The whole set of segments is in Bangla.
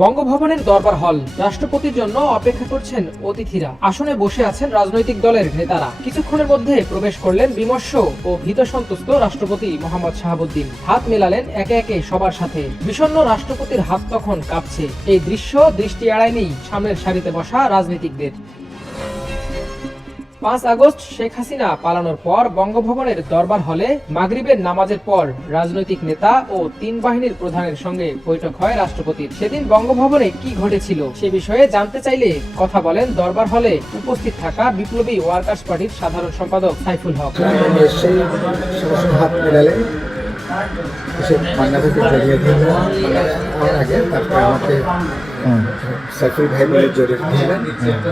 বঙ্গভবনের দরবার হল। রাষ্ট্রপতির জন্য অপেক্ষা করছেন অতিথিরা। আসনে বসে আছেন রাজনৈতিক দলের নেতারা। কিছুক্ষণের মধ্যে প্রবেশ করলেন বিমর্ষ ও ভীত সন্তুষ্ট রাষ্ট্রপতি মোহাম্মদ শাহাবুদ্দিন। হাত মেলালেন একে একে সবার সাথে। বিষণ্ন রাষ্ট্রপতির হাত তখন কাঁপছে। এই দৃশ্য দৃষ্টি এড়ায়নি সামনের সারিতে বসা রাজনীতিকদের। পাঁচ আগস্ট শেখ হাসিনা পালানোর পর বঙ্গভবনের দরবার হলে মাগরিবের নামাজের পর রাজনৈতিক নেতা ও তিন বাহিনীর প্রধানের সঙ্গে বৈঠক হয় রাষ্ট্রপতির। সেদিন বঙ্গভবনে কি ঘটেছিল সে বিষয়ে জানতে চাইলে কথা বলেন। দরবার হলে উপস্থিত থাকা বিপ্লবী ওয়ার্কার্স পার্টির সাধারণ সম্পাদক সাইফুল হক। জড়িয়ে আগে তারপরে আমাকে সাইফুল ভাই বলে জড়িয়ে ধরলেন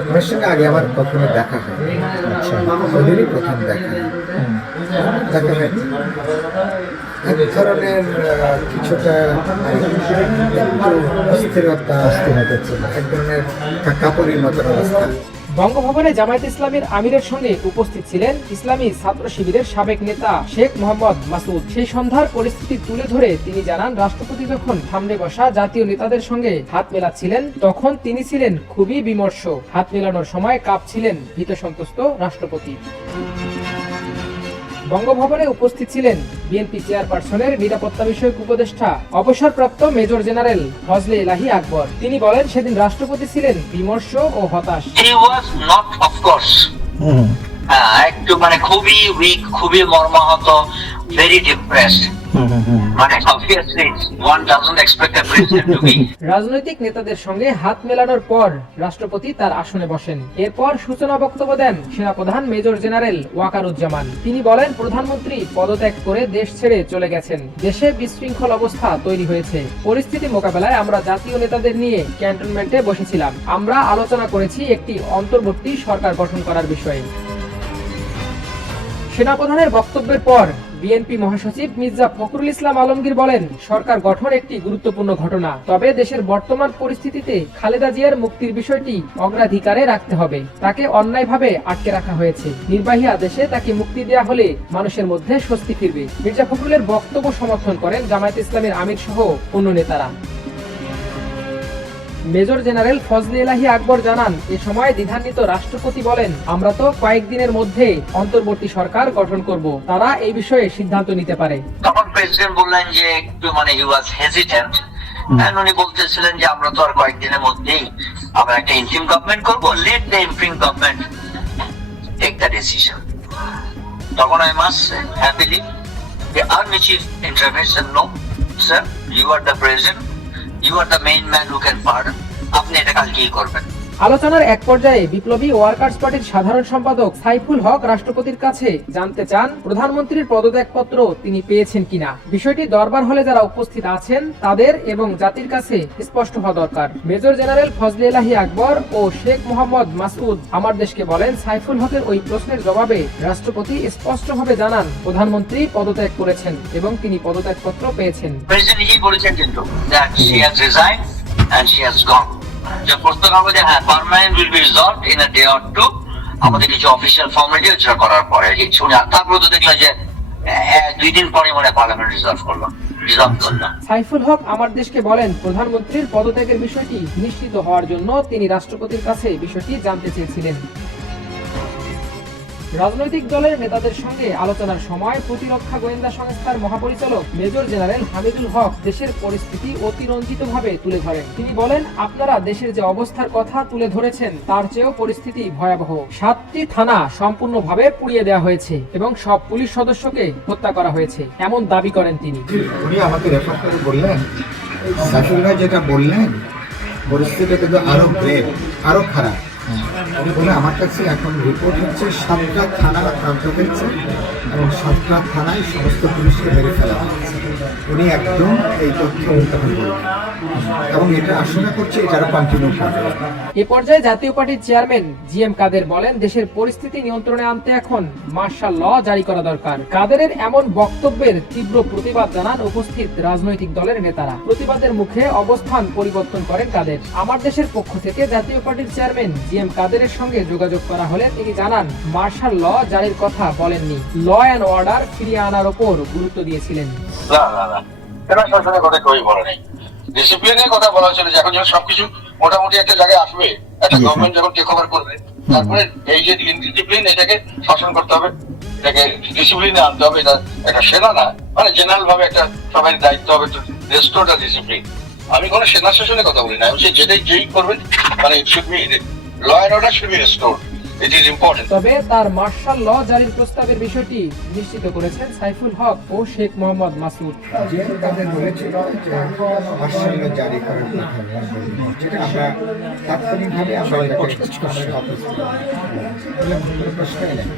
ওনার সঙ্গে আগে আমার কখনো দেখা হয় আচ্ছা। ওদেরই প্রথম দেখা। এক ধরনের কিছুটা অস্থিরতা এক ধরনের কাপড়ের মতন অবস্থা। বঙ্গভবনে জামায়াত ইসলামের আমিরের সঙ্গে উপস্থিত ছিলেন ইসলামী ছাত্র শিবিরের সাবেক নেতা শেখ মোহাম্মদ মাসুদ। সেই সন্ধ্যার পরিস্থিতি তুলে ধরে তিনি জানান, রাষ্ট্রপতি যখন সামনে বসা জাতীয় নেতাদের সঙ্গে হাত মেলাচ্ছিলেন, তখন তিনি ছিলেন খুবই বিমর্ষ। হাত মেলানোর সময় কাঁপছিলেন ভীত সন্তুষ্ট রাষ্ট্রপতি। বঙ্গভবনে উপস্থিত ছিলেন বিএনপি চেয়ারপারসনের নিরাপত্তা বিষয়ক উপদেষ্টা অবসরপ্রাপ্ত মেজর জেনারেল ফজলে এলাহি আকবর। তিনি বলেন সেদিন রাষ্ট্রপতি ছিলেন বিমর্ষ ও হতাশ। হ্যাঁ, একটু মানে খুবই উইক খুবই মর্মাহত ভেরি ডিপ্রেসড রাজনৈতিক নেতাদের সঙ্গে হাত মেলানোর পর রাষ্ট্রপতি তার আসনে বসেন। এরপর সূচনা বক্তব্য দেন সেনাপ্রধান মেজর জেনারেল ওয়াকারুজ্জামান। তিনি বলেন, প্রধানমন্ত্রী পদত্যাগ করে দেশ ছেড়ে চলে গেছেন। দেশে বিশৃঙ্খল অবস্থা তৈরি হয়েছে। পরিস্থিতি মোকাবেলায় আমরা জাতীয় নেতাদের নিয়ে ক্যান্টনমেন্টে বসেছিলাম। আমরা আলোচনা করেছি একটি অন্তর্বর্তী সরকার গঠন করার বিষয়ে। সেনাপ্রধানের বক্তব্যের পর বিএনপি মহাসচিব মির্জা ফখরুল ইসলাম আলমগীর বলেন, সরকার গঠন একটি গুরুত্বপূর্ণ ঘটনা, তবে দেশের বর্তমান পরিস্থিতিতে খালেদা জিয়ার মুক্তির বিষয়টি অগ্রাধিকারে রাখতে হবে। তাকে অন্যায়ভাবে আটকে রাখা হয়েছে। নির্বাহী আদেশে তাকে মুক্তি দেয়া হলে মানুষের মধ্যে স্বস্তি ফিরবে। মির্জা ফখরুলের বক্তব্য সমর্থন করেন জামায়াত ইসলামের আমির সহ অন্য নেতারা। মেজর জেনারেল ফজলে এলাহি আকবর জানান এ সময় দ্বিধান্বিত রাষ্ট্রপতি বলেন আমরা তো কয়েকদিনের মধ্যে অন্তর্বর্তী সরকার গঠন করব। তারা এই বিষয়ে সিদ্ধান্ত নিতে পারে। তখন প্রেসিডেন্ট বললেন যে একটু মানে হি ওয়াজ হেজিটেন্ট উনি বলতেছিলেন যে আমরা তো আর কয়েকদিনের মধ্যেই আমরা একটা ইন্টিম গভর্নমেন্ট করব let the interim government take the decision তখন আই মাস্ট হ্যাপিলি যে আর নিচিভ intervention no sir you are the president you are the main man who can part আপনি এটা কালকেই করবেন। আলোচনার এক পর্যায়ে বিপ্লবী ওয়ার্কার্স পার্টির সাধারণ সম্পাদক সাইফুল হক রাষ্ট্রপতির কাছে জানতে চান, প্রধানমন্ত্রীর পদত্যাগপত্র তিনি পেয়েছেন কিনা। বিষয়টি দরবার হলে যারা উপস্থিত আছেন, তাদের এবং জাতির কাছে স্পষ্ট হওয়া দরকার। মেজর জেনারেল ফজলে এলাহি আকবর ও শেখ মোহাম্মদ মাসুদ আমার দেশকে বলেন, সাইফুল হকের ওই প্রশ্নের জবাবে রাষ্ট্রপতি স্পষ্টভাবে জানান, প্রধানমন্ত্রী পদত্যাগ করেছেন এবং তিনি পদত্যাগপত্র পেয়েছেন। প্রেসিডেন্ট নিজেই বলেছেন কিন্তু that she has resign and she has gone যে প্রস্তাব হবে যে হ্যাঁ permanent will be resolve in a day or two আমাদের কিছু অফিসিয়াল ফর্মালিটি করার পরে তো যে দুই দিন পরে মনে পার্লামেন্ট রিজলভ করল। সাইফুল হক আমার দেশকে বলেন, প্রধানমন্ত্রীর পদত্যাগের বিষয়টি নিশ্চিত হওয়ার জন্য তিনি রাষ্ট্রপতির কাছে বিষয়টি জানতে চেয়েছিলেন। রাজনৈতিক দলের নেতাদের সঙ্গে আলোচনার সময় প্রতিরক্ষা গোয়েন্দা সংস্থার মহাপরিচালক মেজর জেনারেল হামিদুল হক দেশের পরিস্থিতি অতিরঞ্জিতভাবে তুলে ধরেন। তিনি বলেন, আপনারা দেশের যে অবস্থার কথা তুলে ধরেছেন, তার চেয়েও পরিস্থিতি ভয়াবহ। সাতটি থানা সম্পূর্ণভাবে পুড়িয়ে দেওয়া হয়েছে এবং সব পুলিশ সদস্যকে হত্যা করা হয়েছে। এমন দাবি করেন তিনি। আমাকে বললেন যেটা বললেন, পরিস্থিতিটা কিন্তু আরও আরও খারাপ। বলে আমার কাছে এখন রিপোর্ট হচ্ছে সাতটা থানা আক্রান্ত হয়েছে এবং সাতটা থানায় সমস্ত পুলিশকে মেরে ফেলা হয়েছে। উনি একদম এই তথ্য উত্থাপন করলেন এবং এটা আশঙ্কা করছে আরও কন্টিনিউ করবে এ পর্যায়ে জাতীয় পার্টির চেয়ারম্যান জি এম কাদের বলেন দেশের পরিস্থিতি নিয়ন্ত্রণে আনতে এখন মার্শাল ল জারি করা দরকার। কাদেরের এমন বক্তব্যের তীব্র প্রতিবাদ জানান উপস্থিত রাজনৈতিক দলের নেতারা। প্রতিবাদের মুখে অবস্থান পরিবর্তন করেন কাদের। আমার দেশের পক্ষ থেকে জাতীয় পার্টির চেয়ারম্যান জি এম কাদেরের সঙ্গে যোগাযোগ করা হলে তিনি জানান মার্শাল ল জারির কথা বলেননি। ল অ্যান্ড অর্ডার ফিরিয়ে আনার ওপর গুরুত্ব দিয়েছিলেন। না না না। এটা শাসনের কথা কেউই বলে নেই। ডিসিপ্লিনের কথা বলা হয়েছিল যে এখন যখন সবকিছু মোটামুটি একটা জায়গায় আসবে একটা গভর্নমেন্ট যখন টেক ওভার করবে তারপরে এই যে ডিসিপ্লিন এটাকে শাসন করতে হবে এটাকে ডিসিপ্লিনে আনতে হবে এটা একটা সেনা না মানে জেনারেল ভাবে একটা সবাই দায়িত্ব হবে রেস্টোর দ্য ডিসিপ্লিন আমি কোনো সেনা শাসনের কথা বলি না আমি যেটাই যেই করবেন মানে should be law and order should be restore it is important তবে তার মার্শাল ল জারির প্রস্তাবের বিষয়টি নিশ্চিত করেছেন সাইফুল হক ও শেখ মোহাম্মদ মাসুদ যে তাদের বলেছিল যে মার্শাল ল জারি করার কথা যেটা আমরা তাৎক্ষণিকভাবে আমরা এটাকে অফিস প্রশ্নই নেই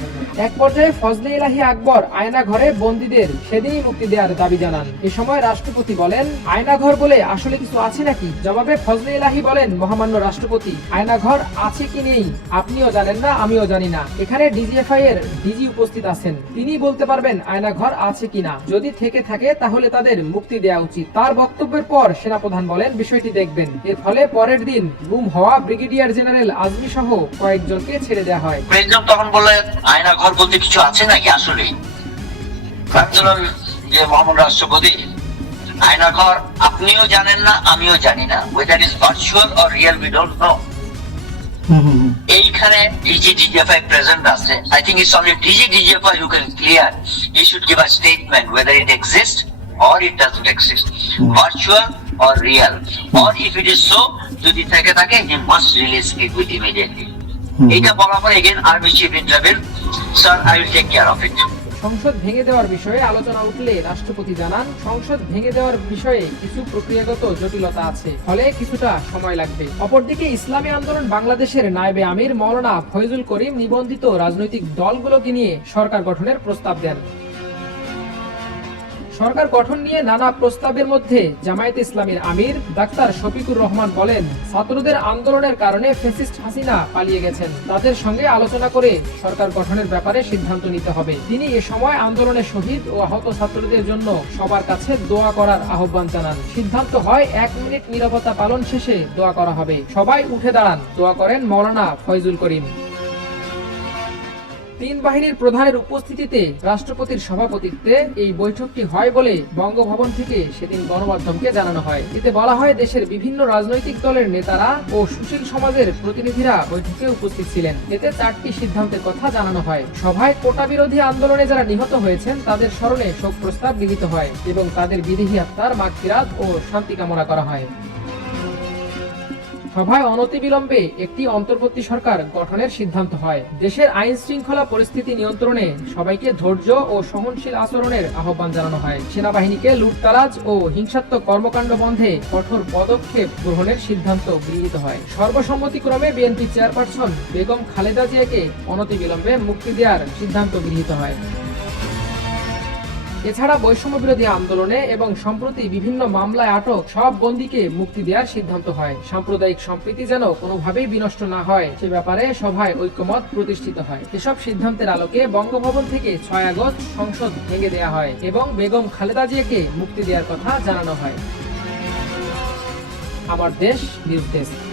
এক পর্যায়ে ফজলে ইলাহি আকবর আয়না ঘরে বন্দীদের সেদিনই মুক্তি দেওয়ার দাবি জানান। এ সময় রাষ্ট্রপতি বলেন, আয়না ঘর বলে আসলে কিছু আছে নাকি? জবাবে ফজলে ইলাহি বলেন, মহামান্য রাষ্ট্রপতি, আয়না ঘর আছে কি নেই? আপনিও জানেন না, আমিও জানি না। এখানে ডিজিএফআই এর ডিজি উপস্থিত আছেন। তিনি বলতে পারবেন, আয়না ঘর আছে কিনা যদি থেকে থাকে, তাহলে তাদের মুক্তি দেওয়া উচিত। তার বক্তব্যের পর সেনাপ্রধান বলেন, বিষয়টি দেখবেন। এর ফলে পরের দিন গুম হওয়া ব্রিগেডিয়ার জেনারেল আজমি সহ কয়েকজনকে ছেড়ে দেওয়া হয়। তখন ঘর বলতে কিছু আছে নাকি আসলে? যে রাষ্ট্রপতি আয়না ঘর আপনিও জানেন না আমিও জানি না whether is virtual or real we don't know এইখানে ডিজি ডিজিএফআই প্রেজেন্ট আছে। I think it's only DG DGFI who can clear he should give a statement whether it exist or it doesn't exist. virtual or real. Or if it is so যদি থেকে থাকে he must release it with immediately. এটা বলার পর again army chief interview sir I will take care of it সংসদ ভেঙে দেওয়ার বিষয়ে আলোচনা উঠলে রাষ্ট্রপতি জানান সংসদ ভেঙে দেওয়ার বিষয়ে কিছু প্রক্রিয়াগত জটিলতা আছে ফলে কিছুটা সময় লাগবে। অপরদিকে ইসলামী আন্দোলন বাংলাদেশের নায়েবে আমির মৌলানা ফয়জুল করিম নিবন্ধিত রাজনৈতিক দলগুলোকে নিয়ে সরকার গঠনের প্রস্তাব দেন। সরকার গঠন নিয়ে নানা প্রস্তাবের মধ্যে জামায়াত ইসলামের আমির ডাক্তার শফিকুর রহমান বলেন, ছাত্রদের আন্দোলনের কারণে ফেসিস্ট হাসিনা পালিয়ে গেছেন। তাদের সঙ্গে আলোচনা করে সরকার গঠনের ব্যাপারে সিদ্ধান্ত নিতে হবে। তিনি এ সময় আন্দোলনের শহীদ ও আহত ছাত্রদের জন্য সবার কাছে দোয়া করার আহ্বান জানান। সিদ্ধান্ত হয়, এক মিনিট নিরাপত্তা পালন শেষে দোয়া করা হবে। সবাই উঠে দাঁড়ান। দোয়া করেন মৌলানা ফয়জুল করিম। তিন বাহিনীর প্রধানের উপস্থিতিতে রাষ্ট্রপতির সভাপতিত্বে এই বৈঠকটি হয় বলে বঙ্গভবন থেকে সেদিন গণমাধ্যমকে জানানো হয়। এতে বলা হয়, দেশের বিভিন্ন রাজনৈতিক দলের নেতারা ও সুশীল সমাজের প্রতিনিধিরা বৈঠকে উপস্থিত ছিলেন। এতে চারটি সিদ্ধান্তের কথা জানানো হয়। সভায় কোটা বিরোধী আন্দোলনে যারা নিহত হয়েছেন, তাদের স্মরণে শোক প্রস্তাব গৃহীত হয় এবং তাদের বিদেহী আত্মার মাগফিরাত ও শান্তি কামনা করা হয়। সভায় অনতিবিলম্বে একটি অন্তর্বর্তী সরকার গঠনের সিদ্ধান্ত হয়। দেশের আইন শৃঙ্খলা পরিস্থিতি নিয়ন্ত্রণে সবাইকে ধৈর্য ও সহনশীল আচরণের আহ্বান জানানো হয়। সেনাবাহিনীকে লুটতালাজ ও হিংসাত্মক কর্মকাণ্ড বন্ধে কঠোর পদক্ষেপ গ্রহণের সিদ্ধান্ত গৃহীত হয়। সর্বসম্মতিক্রমে বিএনপি চেয়ারপারসন বেগম খালেদা জিয়াকে অনতিবিলম্বে মুক্তি দেওয়ার সিদ্ধান্ত গৃহীত হয়। এছাড়া বৈষম্য বিরোধী আন্দোলনে এবং সম্প্রতি বিভিন্ন মামলায় আটক সব বন্দীকে মুক্তি দেওয়ার সিদ্ধান্ত হয়। সাম্প্রদায়িক সম্প্রীতি যেন কোনোভাবেই বিনষ্ট না হয়, সে ব্যাপারে সভায় ঐক্যমত প্রতিষ্ঠিত হয়। এসব সিদ্ধান্তের আলোকে বঙ্গভবন থেকে ছয় আগস্ট সংসদ ভেঙে দেওয়া হয় এবং বেগম খালেদা জিয়াকে মুক্তি দেওয়ার কথা জানানো হয়। আমার দেশ নিউজ ডেস্ক।